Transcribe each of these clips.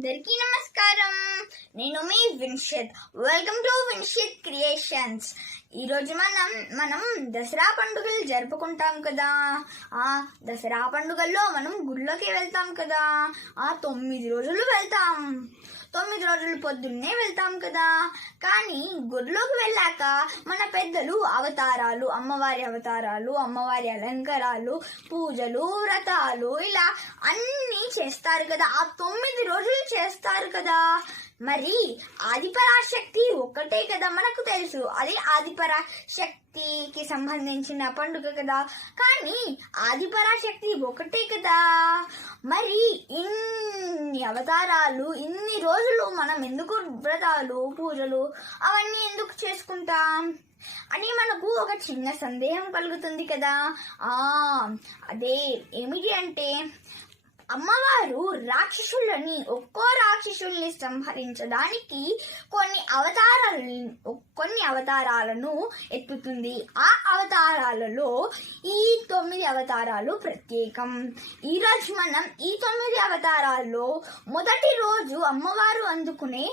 అందరికీ నమస్కారం. నేను మీ Vinshith. Welcome to Vinshith creations ఈరోజు మనం మనం దసరా పండుగలు జరుపుకుంటాం కదా. ఆ దసరా పండుగల్లో మనం గుళ్ళోకి వెళ్తాం కదా. ఆ తొమ్మిది రోజులు వెళ్తాం. తొమ్మిది రోజులు పొద్దున్నే వెళ్తాం కదా. కానీ గుడిలోకి వెళ్ళాక మన పెద్దలు అవతారాలు అమ్మవారి అవతారాలు అమ్మవారి అలంకారాలు పూజలు వ్రతాలు ఇలా అన్నీ చేస్తారు కదా. ఆ తొమ్మిది రోజులు చేస్తారు కదా. మరి ఆదిపరాశక్తి ఒక్కటే కదా మనకు తెలుసు. అది ఆదిపరాశక్తికి సంబంధించిన పండుగ కదా. కానీ ఆదిపరాశక్తి ఒకటే కదా. మరి ఇన్ని అవతారాలు ఇన్ని రోజులు మనం ఎందుకు వ్రతాలు పూజలు అవన్నీ ఎందుకు చేసుకుంటాం? అని మనకు ఒక చిన్న సందేహం కలుగుతుంది కదా. ఆ అదే ఏమిటి అంటే అమ్మవారు రాక్షసులని ఒక్కో రాక్షసుల్ని సంహరించడానికి కొన్ని అవతారాలను కొన్ని అవతారాలను ఎత్తుతుంది. ఆ అవతారాలలో ఈ తొమ్మిది అవతారాలు ప్రత్యేకం. ఈ రోజు మనం ఈ తొమ్మిది అవతారాల్లో మొదటి రోజు అమ్మవారు అందుకునే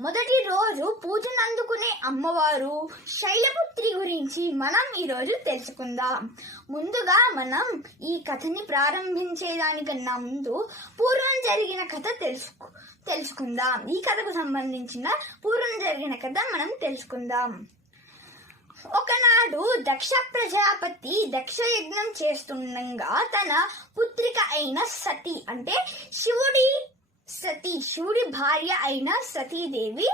మొదటి రోజు పూజను అందుకునే అమ్మవారు శైలపుత్రి గురించి మనం ఈరోజు తెలుసుకుందాం. ముందుగా మనం ఈ కథని ప్రారంభించేదానికన్నా ముందు పూర్వం జరిగిన కథ తెలుసుకు తెలుసుకుందాం. ఈ కథకు సంబంధించిన పూర్వం జరిగిన కథ మనం తెలుసుకుందాం. ఒకనాడు దక్ష ప్రజాపతి దక్ష యజ్ఞం చేస్తుండగా తన పుత్రిక అయిన సతి అంటే శివుడి సతీ శివుడి భార్య అయిన సతీదేవి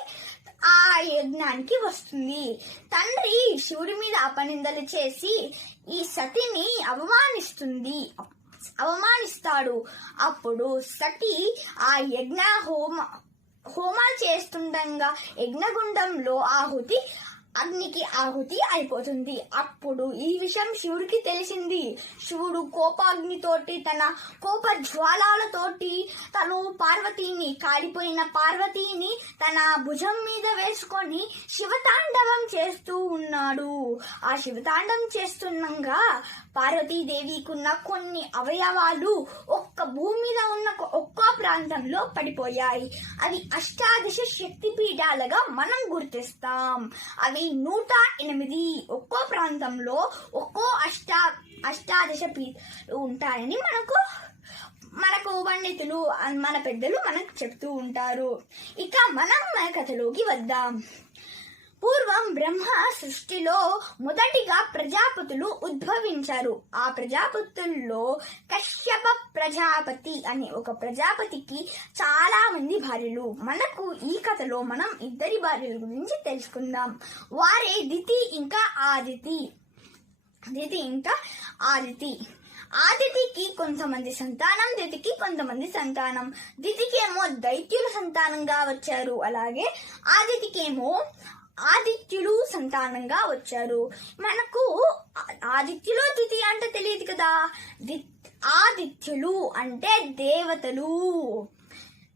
ఆ యజ్ఞానికి వస్తుంది. తండ్రి శివుడి మీద అపనిందలు చేసి ఈ సతిని అవమానిస్తుంది. అవమానిస్తాడు. అప్పుడు సతి ఆ యజ్ఞ హోమ హోమాలు చేస్తుండగా యజ్ఞగుండంలో ఆహుతి అగ్నికి ఆహుతి అయిపోతుంది. అప్పుడు ఈ విషయం శివుడికి తెలిసింది. శివుడు కోపాగ్నితోటి తన కోప జ్వాలాలతోటి తను పార్వతీని కాలిపోయిన పార్వతీని తన భుజం మీద వేసుకొని శివతాండవం చేస్తూ ఉన్నాడు. ఆ శివతాండవం చేస్తుండగా పార్వతీదేవికున్న కొన్ని అవయవాలు ఒక్క భూమి మీద ఉన్న ఒక్కో ప్రాంతంలో పడిపోయాయి. అవి అష్టాదశ శక్తి పీఠాలుగా మనం గుర్తిస్తాం. అవి నూట ఎనిమిది ఒక్కో ప్రాంతంలో ఒక్కో అష్టా అష్టాదశ పీఠాలు ఉంటాయని మనకు మనకు పండితులు మన పెద్దలు మనకు చెప్తూ ఉంటారు. ఇక మనం మన కథలోకి వద్దాం. పూర్వం బ్రహ్మ సృష్టిలో మొదటిగా ప్రజాపతులు ఉద్భవించారు. ఆ ప్రజాపతుల్లో కశ్యప ప్రజాపతి అనే ఒక ప్రజాపతికి చాలా మంది భార్యలు. మనకు ఈ కథలో మనం ఇద్దరి భార్యల గురించి తెలుసుకుందాం. వారే దితి ఇంకా ఆదితి. దితి ఇంకా ఆదితి. ఆదితికి కొంతమంది సంతానం దితికి కొంతమంది సంతానం. దితికేమో దైత్యుల సంతానంగా వచ్చారు. అలాగే ఆదితికేమో ఆదిత్యులు సంతానంగా వచ్చారు. మనకు ఆదిత్యులు తిథి అంటే తెలియదు కదా? ఆదిత్యులు అంటే దేవతలు.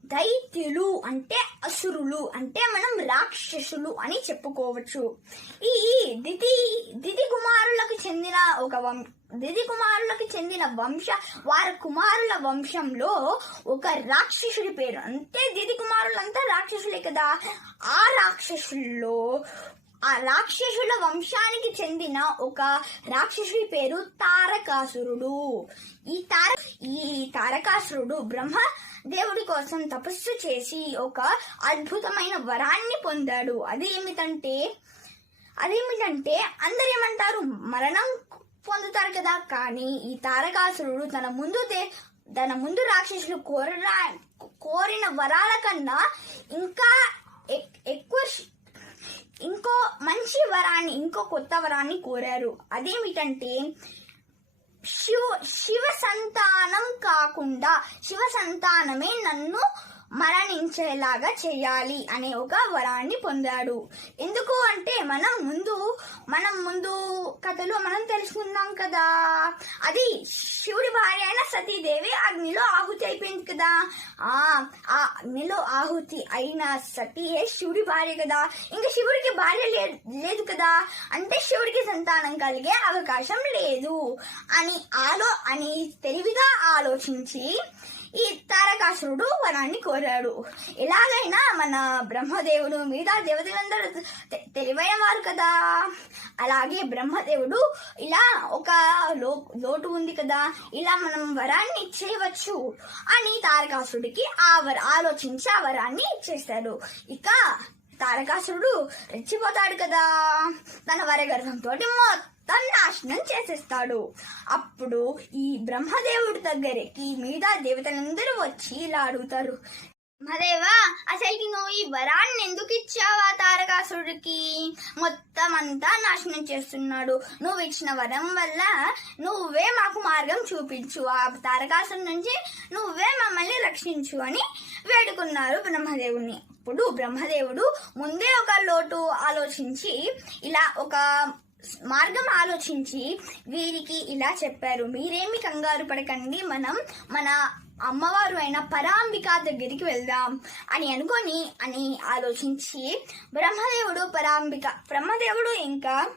దైత్యులు అంటే అసురులు అంటే మనం రాక్షసులు అని చెప్పుకోవచ్చు. ఈ దితి దితి కుమారులకు చెందిన ఒక వం దితి కుమారులకు చెందిన వంశ వారి కుమారుల వంశంలో ఒక రాక్షసుడి పేరు. అంటే దితి కుమారులంతా రాక్షసులే కదా. ఆ రాక్షసుల్లో ఆ రాక్షసుల వంశానికి చెందిన ఒక రాక్షసుడి పేరు తారకాసురుడు. ఈ తార ఈ తారకాసురుడు బ్రహ్మ దేవుడి కోసం తపస్సు చేసి ఒక అద్భుతమైన వరాన్ని పొందాడు. అది ఏమిటంటే అదేమిటంటే అందరు ఏమంటారు మరణం పొందుతారు కదా. కానీ ఈ తారకాసురుడు తన ముందు దే- తన ముందు రాక్షసులు కోరరా కోరిన వరాల కన్నా ఇంకా మంచి వరాన్ని ఇంకో కొత్త వరాన్ని కోరారు. అదేమిటంటే శివ శివ సంతానం కాకుండా శివ సంతానమే నన్ను మరణించేలాగా చేయాలి అనే ఒక వరాన్ని పొందాడు. ఎందుకు అంటే మనం ముందు మనం ముందు కథలో మనం తెలుసుకుందాం కదా. అది శివుడి భార్య అయిన సతీదేవి అగ్నిలో ఆహుతి అయిపోయింది కదా. ఆ ఆ అగ్నిలో ఆహుతి అయిన సతీయే శివుడి భార్య కదా. ఇంకా శివుడికి భార్య లేదు కదా. అంటే శివుడికి సంతానం కలిగే అవకాశం లేదు. అని ఆలో అని తెలివిగా ఆలోచించి ఈ తారకాసురుడు వరాన్ని కోరాడు. ఎలాగైనా మన బ్రహ్మదేవుడు మిగతా దేవతలందరూ తెలివైన వారు కదా. అలాగే బ్రహ్మదేవుడు ఇలా ఒక లో లోటు ఉంది కదా. ఇలా మనం వరాన్ని ఇచ్చేయవచ్చు అని తారకాసురుడికి ఆ వర ఆలోచించి ఆ వరాన్ని ఇచ్చేస్తాడు. ఇక తారకాసురుడు రెచ్చిపోతాడు కదా. తన వరగర్భంతో మొత్తం నాశనం చేసేస్తాడు. అప్పుడు ఈ బ్రహ్మదేవుడి దగ్గరికి మిగతా దేవతలందరూ వచ్చి ఇలా అడుగుతారు. మదేవా అసలుకి నువ్వు ఈ వరాన్ని ఎందుకు ఇచ్చావా తారకాసురుడికి? మొత్తం అంతా నాశనం చేస్తున్నాడు. నువ్వు ఇచ్చిన వరం వల్ల నువ్వే మాకు మార్గం చూపించు. ఆ తారకాసుడి నుంచి నువ్వే మమ్మల్ని రక్షించు అని వేడుకున్నారు బ్రహ్మదేవుని అప్పుడు బ్రహ్మదేవుడు ముందే ఒక లోటు ఆలోచించి ఇలా ఒక మార్గం ఆలోచించి వీరికి ఇలా చెప్పారు. మీరేమి కంగారు పడకండి. మనం మన అమ్మవారు అయిన పరాంబిక దగ్గరికి వెళ్దాం అని అనుకొని అని ఆలోచించి బ్రహ్మదేవుడు పరాంబిక బ్రహ్మదేవుడు ఇంకా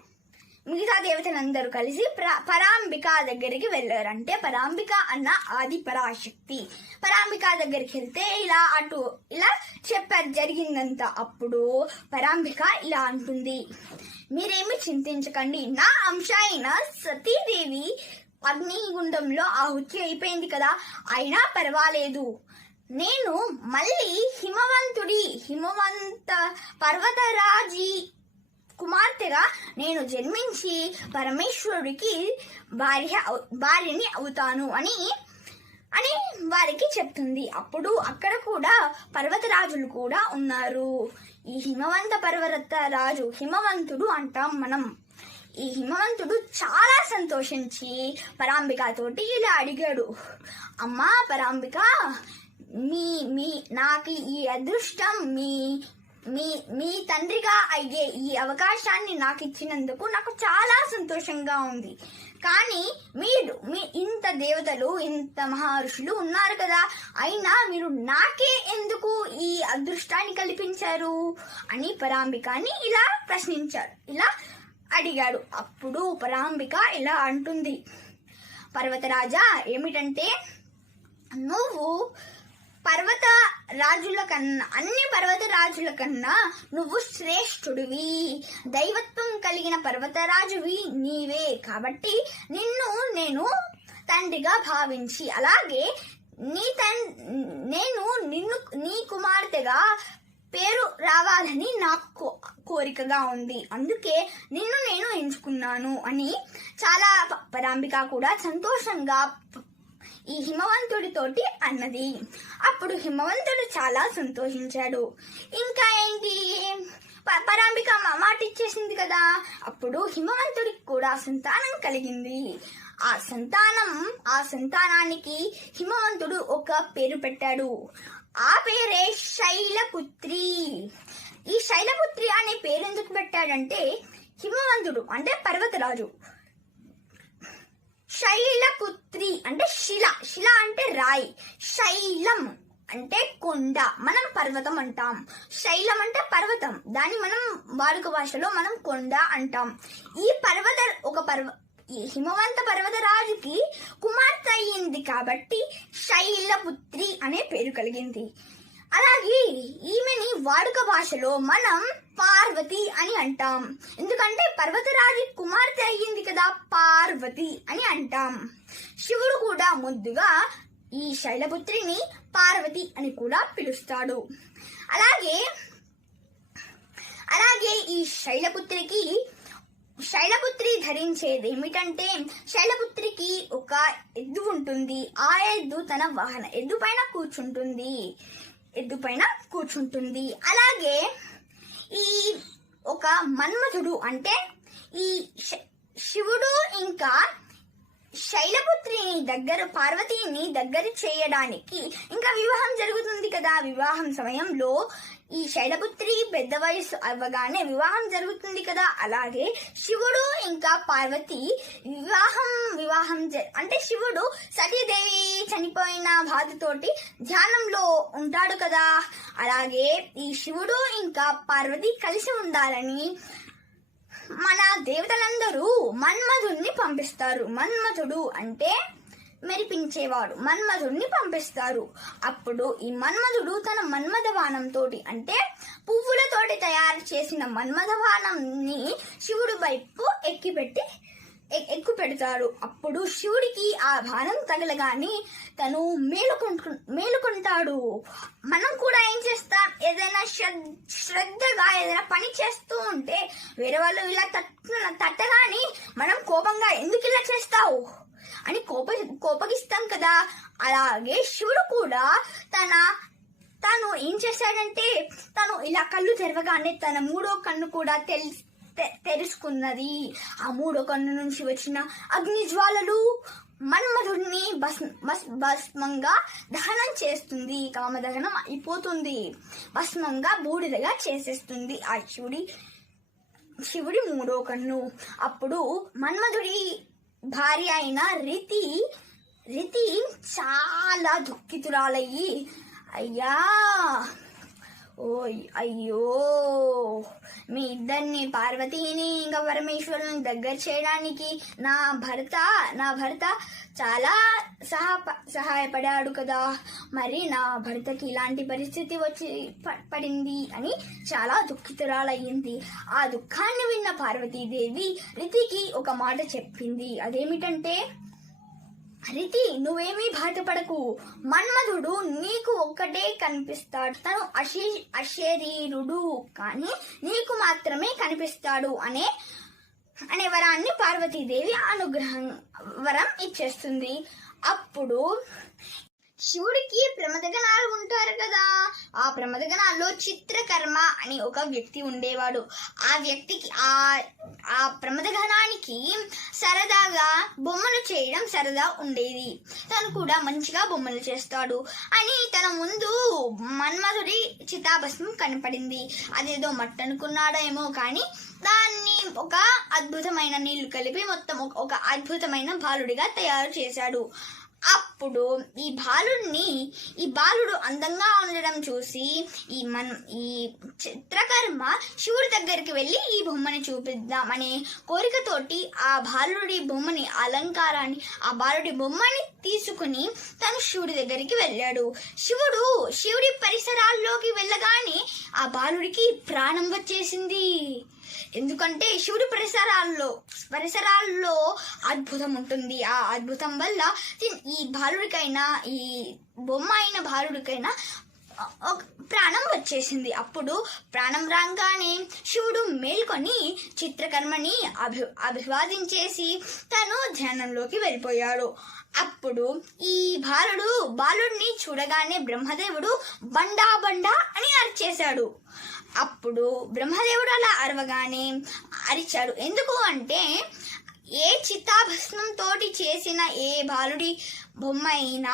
మిగతా దేవతలందరూ కలిసి పరాంబిక దగ్గరికి వెళ్ళారు అంటే పరాంబిక అన్న ఆది పరాశక్తి. పరాంబిక దగ్గరికి వెళ్తే ఇలా అటు ఇలా చెప్పారు జరిగిందంతా అప్పుడు పరాంబిక ఇలా అంటుంది. మీరేమి చింతించకండి. నా అంశ అయిన సతీదేవి అగ్నిగుండంలో ఆహుతి అయిపోయింది కదా. అయినా పర్వాలేదు. నేను మళ్ళీ హిమవంతుడి హిమవంత పర్వతరాజీ కుమార్తెగా నేను జన్మించి పరమేశ్వరుడికి భార్య భార్యని అవుతాను అని అని వారికి చెప్తుంది. అప్పుడు అక్కడ కూడా పర్వతరాజులు కూడా ఉన్నారు. ఈ హిమవంత పర్వత రాజు హిమవంతుడు అంటాం మనం. ఈ హిమవంతుడు చాలా సంతోషించి పరాంబికతోటి ఇలా అడిగాడు. అమ్మా పరాంబిక మీ మీ నాకు ఈ అదృష్టం మీ మీ మీ తండ్రిగా అయ్యే ఈ అవకాశాన్ని నాకు ఇచ్చినందుకు నాకు చాలా సంతోషంగా ఉంది. కానీ మీరు మీ ఇంత దేవతలు ఇంత మహర్షులు ఉన్నారు కదా అయినా మీరు నాకే ఎందుకు ఈ అదృష్టాన్ని కల్పించారు? అని పరాంబికాని ఇలా ప్రశ్నించారు. ఇలా అడిగాడు. అప్పుడు పరాంబిక ఇలా అంటుంది. పర్వతరాజా ఏమిటంటే నువ్వు పర్వత రాజుల కన్నా అన్ని పర్వత రాజుల కన్నా నువ్వు శ్రేష్ఠుడివి. దైవత్వం కలిగిన పర్వతరాజువి నీవే. కాబట్టి నిన్ను నేను తండ్రిగా భావించి అలాగే నీ తన్ నేను నిన్ను నీ కుమార్తెగా పేరు రావాలని నాకు కోరికగా ఉంది. అందుకే నిన్ను నేను ఎంచుకున్నాను అని చాలా ప- పరాంబిక కూడా సంతోషంగా ఈ హిమవంతుడితోటి అన్నది. అప్పుడు హిమవంతుడు చాలా సంతోషించాడు. ఇంకా ఏంటి? ప- పరాంబిక మా- మాట ఇచ్చేసింది కదా. అప్పుడు హిమవంతుడికి కూడా సంతానం కలిగింది. ఆ సంతానం ఆ సంతానానికి హిమవంతుడు ఒక పేరు పెట్టాడు. ఆ పేరే శైలపుత్రి. ఈ శైలపుత్రి అనే పేరు ఎందుకు పెట్టాడంటే హిమవంతుడు అంటే పర్వతరాజు. శైలపుత్రి అంటే శిల. శిల అంటే రాయి. శైలం అంటే కొండ. మనం పర్వతం అంటాం. శైలం అంటే పర్వతం. దాన్ని మనం వాడుక భాషలో మనం కొండ అంటాం. ఈ పర్వత ఒక పర్వ హిమవంత పర్వత రాజుకి కుమార్తె అయ్యింది కాబట్టి శైలపుత్రి అనే పేరు కలిగింది. అలాగే ఈమెని వాడుక భాషలో మనం పార్వతి అని అంటాం. ఎందుకంటే పర్వతరాజు కుమార్తె అయ్యింది కదా పార్వతి అని అంటాం. శివుడు కూడా ముద్దుగా ఈ శైలపుత్రిని పార్వతి అని కూడా పిలుస్తాడు. అలాగే అలాగే ఈ శైలపుత్రికి శైలపుత్రి ధరించేది ఏమిటంటే శైలపుత్రికి ఒక ఎద్దు ఉంటుంది. ఆ ఎద్దు తన వాహన ఎద్దు పైన కూర్చుంటుంది. ఎద్దు పైన కూర్చుంటుంది. అలాగే ఈ ఒక మన్మథుడు అంటే ఈ శ- శివుడు ఇంకా శైలపుత్రిని దగ్గర పార్వతిని దగ్గర చేయడానికి ఇంకా వివాహం జరుగుతుంది కదా. వివాహం సమయంలో ఈ శైలపుత్రి పెద్ద వయసు అవ్వగానే వివాహం జరుగుతుంది కదా. అలాగే శివుడు ఇంకా పార్వతి వివాహం వివాహం జ- అంటే శివుడు సతీదేవి చనిపోయిన బాధతోటి ధ్యానంలో ఉంటాడు కదా. అలాగే ఈ శివుడు ఇంకా పార్వతి కలిసి ఉండాలని మన దేవతలందరూ మన్మధుడిని పంపిస్తారు. మన్మధుడు అంటే మెరిపించేవాడు. మన్మధుడిని పంపిస్తారు. అప్పుడు ఈ మన్మధుడు తన మన్మథ బాణంతో అంటే పువ్వులతోటి తయారు చేసిన మన్మథ బాణంని శివుడి వైపు ఎక్కిపెట్టి ఎక్కు పెడతాడు అప్పుడు శివుడికి ఆ బాణం తగలగానే తను మేలుకుంటు మేలుకుంటాడు. మనం కూడా ఏం చేస్తాం? ఏదైనా శ్రద్ధగా ఏదైనా పని చేస్తూ ఉంటే వేరే వాళ్ళు ఇలా తట్టున తట్టగాని మనం కోపంగా ఎందుకు ఇలా చేస్తావు? అని కోప కోపగిస్తాం కదా. అలాగే శివుడు కూడా తన తను ఏం చేశాడంటే తను ఇలా కళ్ళు తెరవగానే తన మూడో కన్ను కూడా తెలిసి తెరుచుకున్నది ఆ మూడో కన్ను నుంచి వచ్చిన అగ్ని జ్వాలలు మన్మధుడిని భస్ భస్ భస్మంగా దహనం చేస్తుంది. కామదహనం అయిపోతుంది. భస్మంగా బూడిదగా చేసేస్తుంది. ఆ శివుడి శివుడి మూడో కన్ను. అప్పుడు మన్మధుడి భార్య అయిన రితి రితి చాలా దుఃఖితురాలయ్యి. అయ్యా! ఓయ్ అయ్యో. మీ ఇద్దరిని పార్వతీని ఇంకా పరమేశ్వరుని దగ్గర చేయడానికి నా భర్త నా భర్త చాలా సహా సహాయపడాడు కదా. మరి నా భర్తకి ఇలాంటి పరిస్థితి వచ్చి ప- పడింది అని చాలా దుఃఖితురాలయ్యింది. ఆ దుఃఖాన్ని విన్న పార్వతీదేవి రితికి ఒక మాట చెప్పింది. అదేమిటంటే రితి నువ్వేమీ బాధపడకు. మన్మధుడు నీకు ఒక్కటే కనిపిస్తాడు. తను అశీ అశరీరుడు. కానీ నీకు మాత్రమే కనిపిస్తాడు అనే అనే వరాన్ని పార్వతీదేవి అనుగ్రహం వరం ఇచ్చేస్తుంది. అప్పుడు శివుడికి ప్రమదగణాలు ఉంటారు కదా. ఆ ప్రమదగణాల్లో చిత్రకర్మ అని ఒక వ్యక్తి ఉండేవాడు. ఆ వ్యక్తికి ఆ ఆ ప్రమదగణానికి సరదాగా బొమ్మలు చేయడం సరదా ఉండేది. తను కూడా మంచిగా బొమ్మలు చేస్తాడు. అని తన ముందు మన్మధుడి చితాభస్మం కనపడింది. అదేదో మట్టనుకున్నాడేమో కానీ దాన్ని ఒక అద్భుతమైన నీళ్ళు కలిపి మొత్తం ఒక- అద్భుతమైన బాలుడిగా తయారు చేశాడు. అప్పుడు ఈ బాలుడిని ఈ బాలుడు అందంగా ఉండడం చూసి ఈ మన ఈ చిత్రకర్మ శివుడు దగ్గరికి వెళ్ళి ఈ బొమ్మని చూపిద్దాం అనే కోరికతోటి ఆ బాలుడి బొమ్మని అలంకారాన్ని ఆ బాలుడి బొమ్మని తీసుకుని తను శివుడి దగ్గరికి వెళ్ళాడు. శివుడు శివుడి పరిసరాల్లోకి వెళ్ళగానే ఆ బాలుడికి ప్రాణం వచ్చేసింది. ఎందుకంటే శివుడి పరిసరాల్లో పరిసరాల్లో అద్భుతం ఉంటుంది. ఆ అద్భుతం వల్ల ఈ బాలుడికైనా ఈ బొమ్మ అయిన బాలుడికైనా ప్రాణం వచ్చేసింది. అప్పుడు ప్రాణం రాగానే శివుడు మేల్కొని చిత్రకర్మని అభి అభివాదించేసి తను ధ్యానంలోకి వెళ్ళిపోయాడు. అప్పుడు ఈ బాలుడు బాలుడిని చూడగానే బ్రహ్మదేవుడు బండా బండా అని అరిచేశాడు. అప్పుడు బ్రహ్మదేవుడు అలా అరవగానే అరిచాడు. ఎందుకు అంటే ఏ చిత్తాభస్మం తోటి చేసిన ఏ బాలుడి బొమ్మ అయినా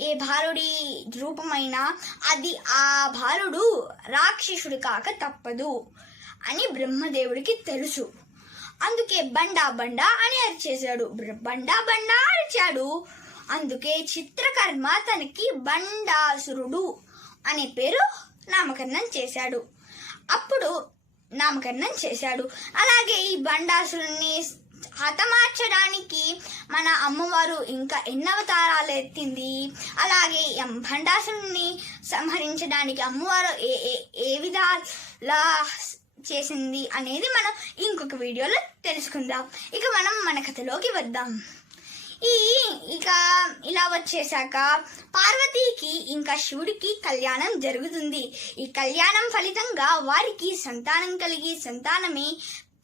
ఏ బాలుడి రూపమైనా అది ఆ బాలుడు రాక్షసుడు కాక తప్పదు అని బ్రహ్మదేవుడికి తెలుసు. అందుకే బండా బండా అని అరిచేశాడు. బండా బండా అరిచాడు. అందుకే చిత్రకర్మ తనకి బండాసురుడు అనే పేరు నామకరణం చేశాడు. అప్పుడు నామకరణం చేశాడు. అలాగే ఈ బండాసురుణ్ణి హతమార్చడానికి మన అమ్మవారు ఇంకా ఎన్నవతారాలు ఎత్తింది. అలాగే భండాసుని సంహరించడానికి అమ్మవారు ఏ ఏ ఏ విధాలా చేసింది అనేది మనం ఇంకొక వీడియోలో తెలుసుకుందాం. ఇక మనం మన కథలోకి వద్దాం. ఈ ఇక ఇలా వచ్చేసాక పార్వతీకి ఇంకా శివుడికి కళ్యాణం జరుగుతుంది. ఈ కళ్యాణం ఫలితంగా వారికి సంతానం కలిగి సంతానమే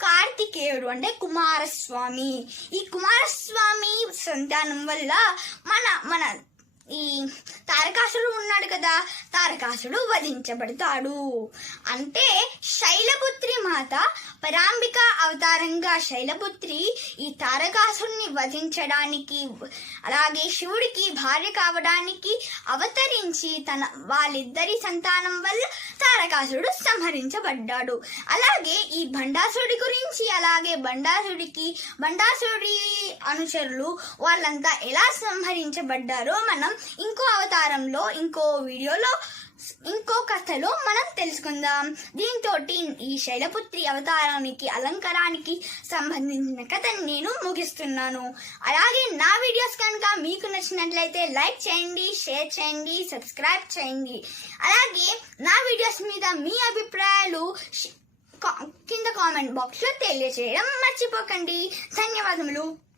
కార్తికేయుడు అంటే కుమారస్వామి. ఈ కుమారస్వామి సంతానం వల్ల మన మన ఈ తారకాసుడు ఉన్నాడు కదా తారకాసుడు వధించబడతాడు. అంటే శైలపుత్రి మాత పరాంబిక అవతారంగా శైలపుత్రి ఈ తారకాసుడిని వధించడానికి అలాగే శివుడికి భార్య కావడానికి అవతరించి తన వాళ్ళిద్దరి సంతానం వల్ల తారకాసుడు సంహరించబడ్డాడు. అలాగే ఈ బండాసుడి గురించి అలాగే బండాసుడికి బండాసుడి అనుచరులు వాళ్ళంతా ఎలా సంహరించబడ్డారో మనం ఇంకో అవతారంలో ఇంకో వీడియోలో ఇంకో కథలో మనం తెలుసుకుందాం. దీంతో ఈ శైలపుత్రి అవతారానికి అలంకారానికి సంబంధించిన కథని నేను ముగిస్తున్నాను. అలాగే నా వీడియోస్ కనుక మీకు నచ్చినట్లయితే లైక్ చేయండి షేర్ చేయండి సబ్స్క్రైబ్ చేయండి. అలాగే నా వీడియోస్ మీద మీ అభిప్రాయాలు కా- కింద కామెంట్ బాక్స్లో తెలియజేయడం మర్చిపోకండి. ధన్యవాదములు.